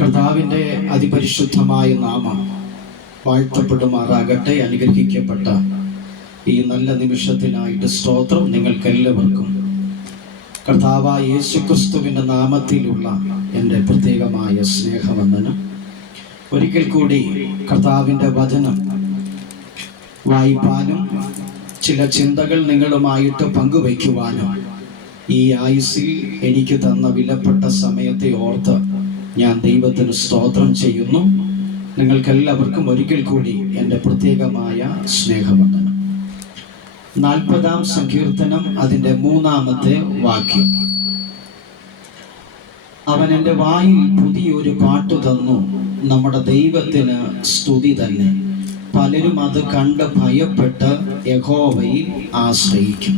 കർത്താവിൻ്റെ അതിപരിശുദ്ധമായ നാമം വാഴ്ത്തപ്പെടുമാറാകട്ടെ. അനുഗ്രഹിക്കപ്പെട്ട ഈ നല്ല നിമിഷത്തിനായിട്ട് സ്തോത്രം. നിങ്ങൾക്കെല്ലാവർക്കും കർത്താവായ യേശുക്രിസ്തുവിൻ്റെ നാമത്തിലുള്ള എൻ്റെ പ്രത്യേകമായ സ്നേഹവന്ദനം. ഒരിക്കൽ കൂടി കർത്താവിൻ്റെ വചനം വായിപ്പാനും ചില ചിന്തകൾ നിങ്ങളുമായിട്ട് പങ്കുവയ്ക്കുവാനും ഈ ആയുസ്സിൽ എനിക്ക് തന്ന വിലപ്പെട്ട സമയത്തെ ഓർത്ത് ഞാൻ ദൈവത്തിന് സ്തോത്രം ചെയ്യുന്നു. നിങ്ങൾക്കെല്ലാവർക്കും ഒരിക്കൽ കൂടി എൻ്റെ പ്രത്യേകമായ സ്നേഹവന്ദനം. 40-ാം സങ്കീർത്തനം അതിൻ്റെ 3-ാമത്തെ വാക്യം. അവൻ എൻ്റെ വായിൽ പുതിയൊരു പാട്ട് തന്നു, നമ്മുടെ ദൈവത്തിന് സ്തുതി തന്നെ. പലരും അത് കണ്ട് ഭയപ്പെട്ട് യഹോവയിൽ ആശ്രയിക്കും.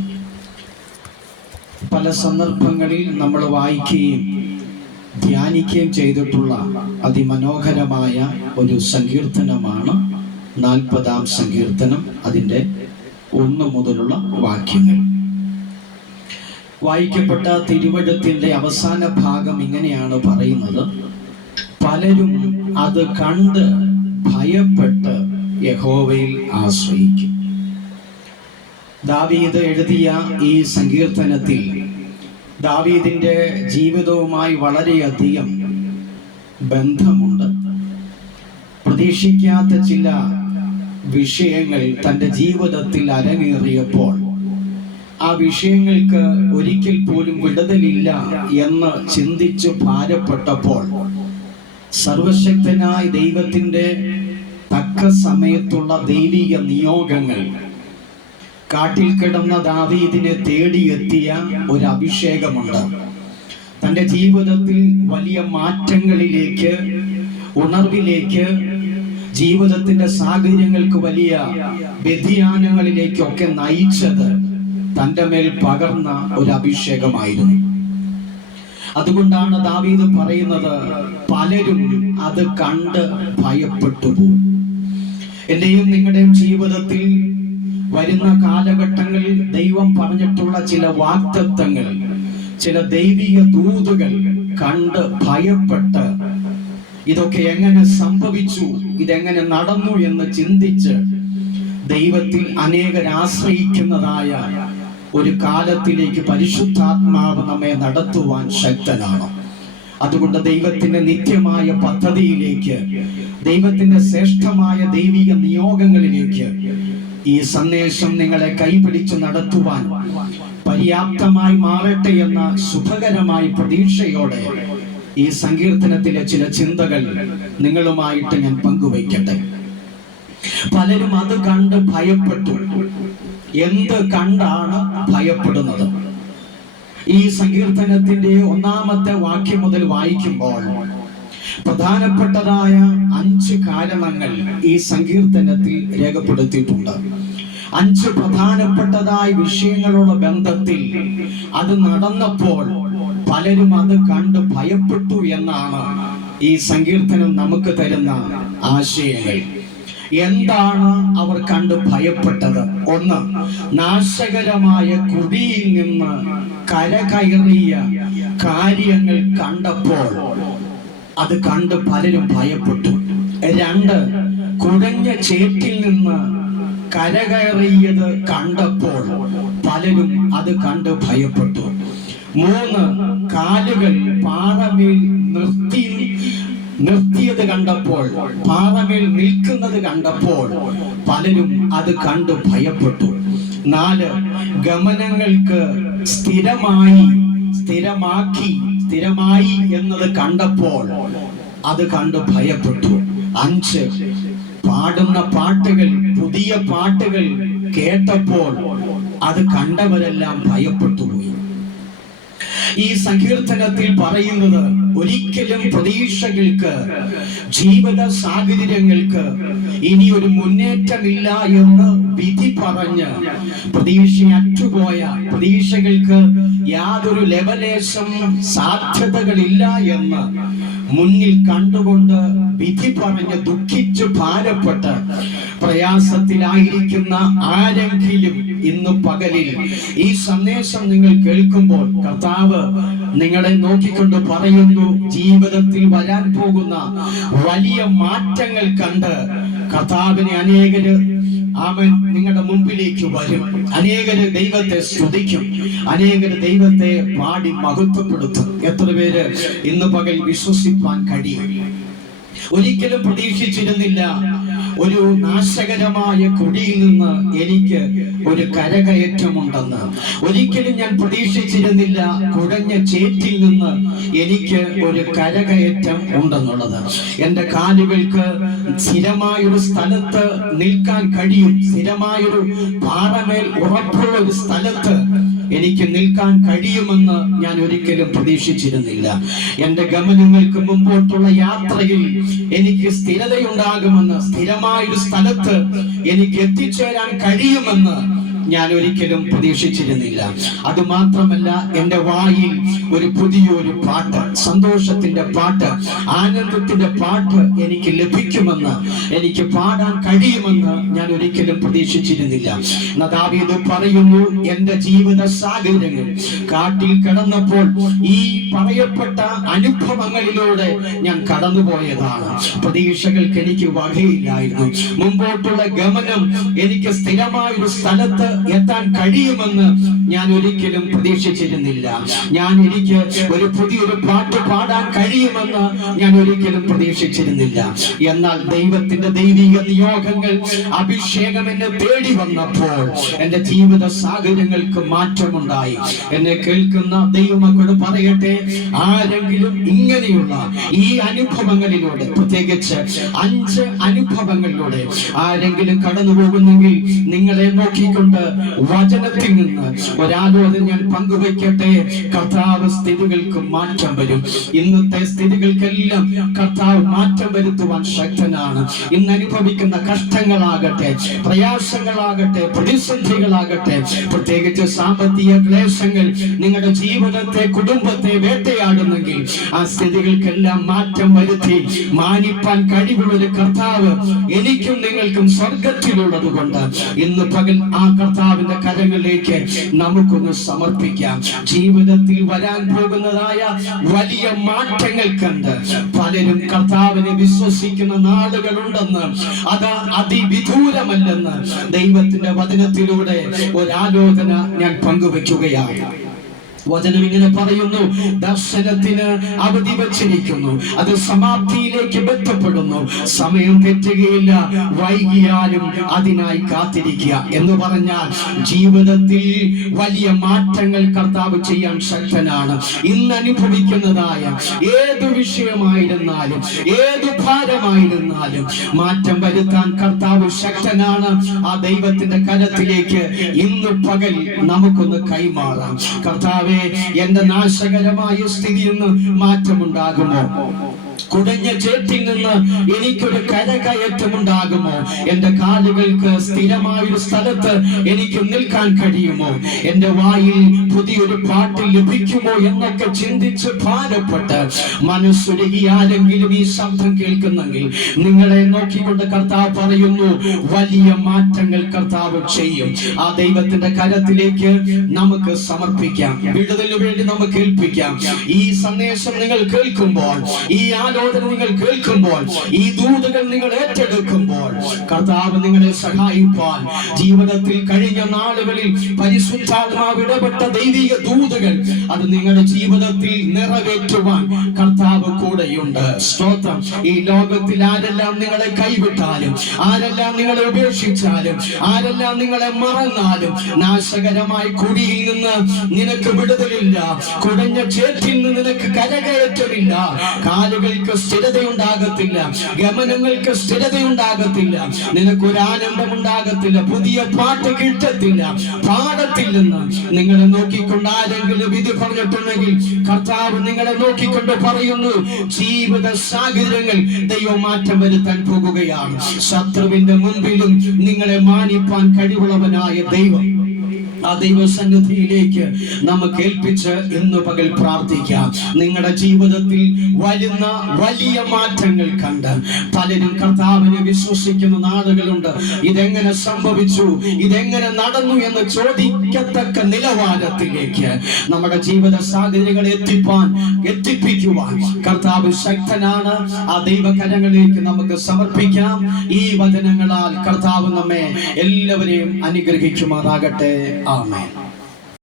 പല സന്ദർഭങ്ങളിൽ നമ്മൾ വായിക്കുകയും ധ്യാനിക്കുകയും ചെയ്തിട്ടുള്ള അതിമനോഹരമായ ഒരു സങ്കീർത്തനമാണ് 40-ാം സങ്കീർത്തനം അതിൻ്റെ 1 മുതലുള്ള വാക്യങ്ങൾ. വായിക്കപ്പെട്ട തിരുവചനത്തിൻ്റെ അവസാന ഭാഗം ഇങ്ങനെയാണ് പറയുന്നത്: പലരും അത് കണ്ട് ഭയപ്പെട്ട് യഹോവയിൽ ആശ്രയിക്കും. ദാവീദ് എഴുതിയ ഈ സങ്കീർത്തനത്തിൽ ദാവീദിൻ്റെ ജീവിതവുമായി വളരെയധികം ബന്ധമുണ്ട്. പ്രതീക്ഷിക്കാത്ത ചില വിഷയങ്ങൾ തൻ്റെ ജീവിതത്തിൽ അരങ്ങേറിയപ്പോൾ ആ വിഷയങ്ങൾക്ക് ഒരിക്കൽ പോലും വിടുതലില്ല എന്ന് ചിന്തിച്ചു ഭാരപ്പെട്ടപ്പോൾ സർവശക്തനായ ദൈവത്തിൻ്റെ തക്ക സമയത്തുള്ള ദൈവിക നിയോഗങ്ങൾ കാട്ടിൽ കിടന്ന ദാവീദിനെ തേടിയെത്തിയ ഒരു അഭിഷേകമുണ്ട്. തൻ്റെ ജീവിതത്തിൽ വലിയ മാറ്റങ്ങളിലേക്ക്, ഉണർവിലേക്ക്, ജീവിതത്തിൻ്റെ സാഹചര്യങ്ങൾക്ക് വലിയ വ്യതിയാനങ്ങളിലേക്കൊക്കെ നയിച്ചത് തൻ്റെ മേൽ പകർന്ന ഒരു അഭിഷേകമായിരുന്നു. അതുകൊണ്ടാണ് ദാവീദ് പറയുന്നത്, പലരും അത് കണ്ട് ഭയപ്പെട്ടു പോകും. എൻ്റെയും നിങ്ങളുടെയും ജീവിതത്തിൽ വരുന്ന കാലഘട്ടങ്ങളിൽ ദൈവം പറഞ്ഞിട്ടുള്ള ചില വാഗ്ദത്തങ്ങൾ, ചില ദൈവിക ദൂതുകൾ കണ്ട് ഭയപ്പെട്ട് ഇതൊക്കെ എങ്ങനെ സംഭവിച്ചു, ഇതെങ്ങനെ നടന്നു എന്ന് ചിന്തിച്ച് ദൈവത്തിൽ അനേകർ ആശ്രയിക്കുന്നതായ ഒരു കാലത്തിലേക്ക് പരിശുദ്ധാത്മാവ് നമ്മെ നടത്തുവാൻ ശക്തനാണ്. അതുകൊണ്ട് ദൈവത്തിന്റെ നിത്യമായ പദ്ധതിയിലേക്ക്, ദൈവത്തിന്റെ ശ്രേഷ്ഠമായ ദൈവിക നിയോഗങ്ങളിലേക്ക് ഈ സന്ദേശം നിങ്ങളെ കൈപിടിച്ച് നടത്തുവാൻ പര്യാപ്തമായി മാറട്ടെ എന്ന ശുഭകരമായ പ്രതീക്ഷയോടെ ഈ സങ്കീർത്തനത്തിലെ ചില ചിന്തകൾ നിങ്ങളുമായിട്ട് ഞാൻ പങ്കുവയ്ക്കട്ടെ. പലരും അത് കണ്ട് ഭയപ്പെട്ടു. എന്ത് കണ്ടാണ് ഭയപ്പെടുന്നത്? ഈ സങ്കീർത്തനത്തിന്റെ 1-ാമത്തെ വാക്യം മുതൽ വായിക്കുമ്പോൾ പ്രധാനപ്പെട്ടതായ 5 കാരണങ്ങൾ ഈ സങ്കീർത്തനത്തിൽ രേഖപ്പെടുത്തിയിട്ടുണ്ട്. 5 പ്രധാനപ്പെട്ടതായ വിഷയങ്ങളുടെ ബന്ധത്തിൽ അത് നടന്നപ്പോൾ പലരും അത് കണ്ട് ഭയപ്പെട്ടു എന്നാണ് ഈ സങ്കീർത്തനം നമുക്ക് തരുന്ന ആശയങ്ങൾ. എന്താണ് അവർ കണ്ട് ഭയപ്പെട്ടത്? 1, നാശകരമായ കുഴിയിൽ നിന്ന് കരകയറിയ കാര്യങ്ങൾ കണ്ടപ്പോൾ അത് കണ്ട് പലരും ഭയപ്പെട്ടു. 2, കുഴഞ്ഞ ചേറ്റിൽ നിന്ന് കരകയറിയത് കണ്ടപ്പോൾ പലരും അത് കണ്ട് ഭയപ്പെട്ടു. 3, കാലുകൾ പാറമേൽ നിർത്തിയത് കണ്ടപ്പോൾ, പാറമേൽ നിൽക്കുന്നത് കണ്ടപ്പോൾ പലരും അത് കണ്ട് ഭയപ്പെട്ടു. 4, ഗമനങ്ങൾക്ക് സ്ഥിരമായി എന്നത് കണ്ടപ്പോൾ അത് കണ്ട് ഭയപ്പെട്ടു. 5, പാടുന്ന പാട്ടുകൾ, പുതിയ പാട്ടുകൾ കേട്ടപ്പോൾ അത് കണ്ടവരെല്ലാം ഭയപ്പെട്ടു പോയി. ഈ സങ്കീർത്തനത്തിൽ പറയുന്നത്, ഒരിക്കലും പ്രതീക്ഷകൾക്ക്, ജീവിത സാഹചര്യങ്ങൾക്ക് ഇനി ഒരു മുന്നേറ്റമില്ല എന്ന് വിധി പറഞ്ഞ് പ്രതീക്ഷയറ്റുപോയ, പ്രതീക്ഷകൾക്ക് യാതൊരു ലെവലേശം സാധ്യതകളില്ല എന്ന് മുന്നിൽ കണ്ടുകൊണ്ട് വിധി പറഞ്ഞ് ദുഃഖിച്ച് ഭാരപ്പെട്ട് പ്രയാസത്തിലായിരിക്കുന്ന ആരെങ്കിലും ഇന്ന് പകലിൽ ഈ സന്ദേശം നിങ്ങൾ കേൾക്കുമ്പോൾ കർത്താവ് നിങ്ങളെ നോക്കിക്കൊണ്ട് പറയുന്നു, ജീവിതത്തിൽ വരാൻ പോകുന്ന വലിയ മാറ്റങ്ങൾ കണ്ട് കർത്താവിനെ അനേകര് അവൻ നിങ്ങളുടെ മുമ്പിലേക്ക് വരും. അനേകര് ദൈവത്തെ സ്തുതിക്കും, അനേകര് ദൈവത്തെ പാടി മഹത്വപ്പെടുത്തും. എത്ര പേര് ഇന്ന് പകൽ വിശ്വസിപ്പാൻ കഴിയും? ഒരിക്കലും പ്രതീക്ഷിച്ചിരുന്നില്ല ഒരു നാശകരമായ കുഴിയിൽ നിന്ന് എനിക്ക് ഒരു കരകയറ്റമുണ്ടെന്ന്. ഒരിക്കലും ഞാൻ പ്രതീക്ഷിച്ചിരുന്നില്ല കുഴഞ്ഞ ചേറ്റിൽ നിന്ന് എനിക്ക് ഒരു കരകയറ്റം ഉണ്ടെന്നുള്ളത്. എൻ്റെ കാലുകൾക്ക് സ്ഥിരമായൊരു സ്ഥലത്ത് നിൽക്കാൻ കഴിയും. സ്ഥിരമായൊരു പാറമേൽ ഉറപ്പുള്ള ഒരു സ്ഥലത്ത് എനിക്ക് നിൽക്കാൻ കഴിയുമെന്ന് ഞാൻ ഒരിക്കലും പ്രതീക്ഷിച്ചിരുന്നില്ല. എൻ്റെ ഗമനങ്ങൾക്ക് മുമ്പോട്ടുള്ള യാത്രയിൽ എനിക്ക് സ്ഥിരതയുണ്ടാകുമെന്ന്, സ്ഥിരമായൊരു സ്ഥലത്ത് എനിക്ക് എത്തിച്ചേരാൻ കഴിയുമെന്ന് ഞാൻ ഒരിക്കലും പ്രതീക്ഷിച്ചിരുന്നില്ല. അത് മാത്രമല്ല, എൻ്റെ വായിൽ ഒരു പുതിയൊരു പാട്ട്, സന്തോഷത്തിന്റെ പാട്ട്, ആനന്ദത്തിന്റെ പാട്ട് എനിക്ക് ലഭിക്കുമെന്ന്, എനിക്ക് പാടാൻ കഴിയുമെന്ന് ഞാൻ ഒരിക്കലും പ്രതീക്ഷിച്ചിരുന്നില്ല. ദാവീദ് പറയുന്നു, എൻ്റെ ജീവിത സാഹചര്യങ്ങൾ കാട്ടിൽ കിടന്നപ്പോൾ ഈ പറയപ്പെട്ട അനുഭവങ്ങളിലൂടെ ഞാൻ കടന്നുപോയതാണ്. പ്രതീക്ഷകൾക്ക് എനിക്ക് വകയില്ലായിരുന്നു. മുമ്പോട്ടുള്ള ഗമനം എനിക്ക് സ്ഥിരമായൊരു സ്ഥലത്ത് എത്താൻ കഴിയുമെന്ന് ഞാൻ ഒരിക്കലും പ്രതീക്ഷിച്ചിരുന്നില്ല. എനിക്ക് ഒരു പുതിയൊരു പാട്ട് പാടാൻ കഴിയുമെന്ന് ഞാൻ ഒരിക്കലും പ്രതീക്ഷിച്ചിരുന്നില്ല. എന്നാൽ ദൈവത്തിന്റെ ദൈവിക നിയോഗങ്ങൾ, അഭിഷേകം എന്നെ തേടി വന്നപ്പോൾ എന്റെ ജീവിത സാഹചര്യങ്ങൾക്ക് മാറ്റമുണ്ടായി. എന്നെ കേൾക്കുന്ന ദൈവമക്കളോട് പറയട്ടെ, ആരെങ്കിലും ഇങ്ങനെയുള്ള ഈ അനുഭവങ്ങളിലൂടെ, പ്രത്യേകിച്ച് 5 അനുഭവങ്ങളിലൂടെ ആരെങ്കിലും കടന്നു പോകുന്നെങ്കിൽ നിങ്ങളെ നോക്കിക്കൊണ്ട് വചനത്തിൽ നിന്ന് ഒരാലോചന ഞാൻ പങ്കുവയ്ക്കട്ടെ. കർത്താവ് സ്ഥിതികൾക്ക് മാറ്റം വരും. ഇന്നത്തെ സ്ഥിതികൾക്കെല്ലാം കർത്താവ് മാറ്റം വരുത്തുവാൻ ശക്തനാണ്. ഇന്ന് അനുഭവിക്കുന്ന കഷ്ടങ്ങളാകട്ടെ, പ്രയാസങ്ങളാകട്ടെ, പ്രതിസന്ധികളാകട്ടെ, പ്രത്യേകിച്ച് സാമ്പത്തിക ക്ലേശങ്ങൾ നിങ്ങളുടെ ജീവിതത്തെ, കുടുംബത്തെ വേട്ടയാടുന്നെങ്കിൽ ആ സ്ഥിതികൾക്കെല്ലാം മാറ്റം വരുത്തി മാനിപ്പാൻ കഴിവുള്ള ഒരു കർത്താവ് എനിക്കും നിങ്ങൾക്കും സ്വർഗത്തിലുള്ളത് കൊണ്ട് ഇന്ന് പകൽ ആ കർത്താവിന്റെ കരങ്ങളിലേക്ക് നമുക്കൊന്ന് സമർപ്പിക്കാം. ജീവിതത്തിൽ വരാൻ പോകുന്നതായ വലിയ മാറ്റങ്ങൾ കണ്ട് പലരും കർത്താവിനെ വിശ്വസിക്കുന്ന നാളുകളുണ്ടെന്ന്, അത് അതിവിദൂരമല്ലെന്ന് ദൈവത്തിന്റെ വചനത്തിലൂടെ ഒരാലോചന ഞാൻ പങ്കുവെക്കുകയാണ്. വചനം ഇങ്ങനെ പറയുന്നു, ദർശനത്തിന് അവധി വച്ചിരിക്കുന്നു, അത് സമാപ്തിയിലേക്ക് ബന്ധപ്പെടുന്നു, സമയം തെറ്റുകയില്ല, വൈകിയാലും അതിനായി കാത്തിരിക്കുക എന്ന് പറഞ്ഞാൽ ജീവിതത്തിൽ വലിയ മാറ്റങ്ങൾ കർത്താവ് ചെയ്യാൻ ശക്തനാണ്. ഇന്ന് അനുഭവിക്കുന്നതായ ഏതു വിഷയമായിരുന്നാലും, ഏതു ഭാരമായിരുന്നാലും മാറ്റം വരുത്താൻ കർത്താവ് ശക്തനാണ്. ആ ദൈവത്തിന്റെ കരത്തിലേക്ക് ഇന്ന് പകൽ നമുക്കൊന്ന് കൈമാറാം. കർത്താവ്, എന്റെ നാശകരമായ സ്ഥിതിയിൽ നിന്ന് മാറ്റമുണ്ടാകുമോ? കുടഞ്ഞ ചേറ്റിൽ നിന്ന് എനിക്കൊരു കരകയറ്റമുണ്ടാകുമോ? എന്റെ കാലുകൾക്ക് സ്ഥിരമായൊരു സ്ഥലത്ത് എനിക്ക് നിൽക്കാൻ കഴിയുമോ? എന്റെ വായിൽ പുതിയൊരു പാട്ട് ലഭിക്കുമോ എന്നൊക്കെ ചിന്തിച്ച് ഭാരപ്പെട്ട് മനസ്സുരുകി ആരെങ്കിലും ഈ ശബ്ദം കേൾക്കുന്നെങ്കിൽ നിങ്ങളെ നോക്കിക്കൊണ്ട് കർത്താവ് പറയുന്നു, വലിയ മാറ്റങ്ങൾ കർത്താവ് ചെയ്യും. ആ ദൈവത്തിന്റെ കരത്തിലേക്ക് നമുക്ക് സമർപ്പിക്കാം. വിടുതലിനു വേണ്ടി നമുക്ക് കേൾപ്പിക്കാം. ഈ സന്ദേശം നിങ്ങൾ കേൾക്കുമ്പോൾ, ഈ ആലോചന നിങ്ങൾ കേൾക്കുമ്പോൾ, ഈ ദൂതുകൾ നിങ്ങൾ ഏറ്റെടുക്കുമ്പോൾ കർത്താവ് നിങ്ങളെ സഹായിപ്പാൻ, ജീവിതത്തിൽ കഴിഞ്ഞ നാളുകളിൽ പരിശുദ്ധാത്മാവ് ഇടപെട്ട ദൈവിക ദൂതുകൾ അത് നിങ്ങളുടെ ജീവിതത്തിൽ നിറവേറ്റുവാൻ കർത്താവ് കൂടെയുണ്ട്. സ്തോത്രം. ഈ ലോകത്തിൽ ആരെല്ലാം നിങ്ങളെ കൈവിട്ടാലും, ആരെല്ലാം നിങ്ങളെ ഉപേക്ഷിച്ചാലും, ആരെല്ലാം നിങ്ങളെ മറന്നാലും, നാശകരമായ കുഴിയിൽ നിന്ന് നിനക്ക് വിടുതലില്ല, കുടഞ്ഞ ചേറ്റിൽ നിന്ന് നിനക്ക് കരകയറ്റമില്ല, കാലുകൾക്ക് സ്ഥിരതയുണ്ടാകത്തില്ല, ഗമനങ്ങൾക്ക് സ്ഥിരതയുണ്ടാകത്തില്ല, നിനക്കൊരു ആനന്ദം ഉണ്ടാകത്തില്ല, പുതിയ പാട്ട് കിട്ടത്തില്ല, പാടത്തില്ലെന്ന് നിങ്ങളെ നോക്കിക്കൊണ്ട് ആരെങ്കിലും വിധി പറഞ്ഞിട്ടുണ്ടെങ്കിൽ കർത്താവ് നിങ്ങളെ നോക്കിക്കൊണ്ട് പറയുന്നു, ജീവിത സാഹചര്യങ്ങൾ ദൈവം മാറ്റം വരുത്താൻ പോകുകയാണ്. ശത്രുവിന്റെ മുമ്പിലും നിങ്ങളെ മാനിപ്പാൻ കഴിവുള്ളവനായ ദൈവം ആ ദൈവസന്നിധിയിലേക്ക് നമുക്ക് ഏൽപ്പിച്ച് ഇന്ന് പകൽ പ്രാർത്ഥിക്കാം. നിങ്ങളുടെ ജീവിതത്തിൽ വരുന്ന വലിയ മാറ്റങ്ങൾ കണ്ട് പലരും കർത്താവിനെ വിശ്വസിക്കുന്ന നാളുകളുണ്ട്. ഇതെങ്ങനെ സംഭവിച്ചു, ഇതെങ്ങനെ നടന്നു എന്ന് ചോദിക്കത്തക്ക നിലവാരത്തിലേക്ക് നമ്മുടെ ജീവിത സാഹചര്യങ്ങൾ എത്തിപ്പിക്കുവാൻ കർത്താവ് ശക്തനാണ്. ആ ദൈവകരങ്ങളിലേക്ക് നമുക്ക് സമർപ്പിക്കാം. ഈ വചനങ്ങളാൽ കർത്താവ് നമ്മെ എല്ലാവരെയും അനുഗ്രഹിക്കുമാറാകട്ടെ. ആമേൻ.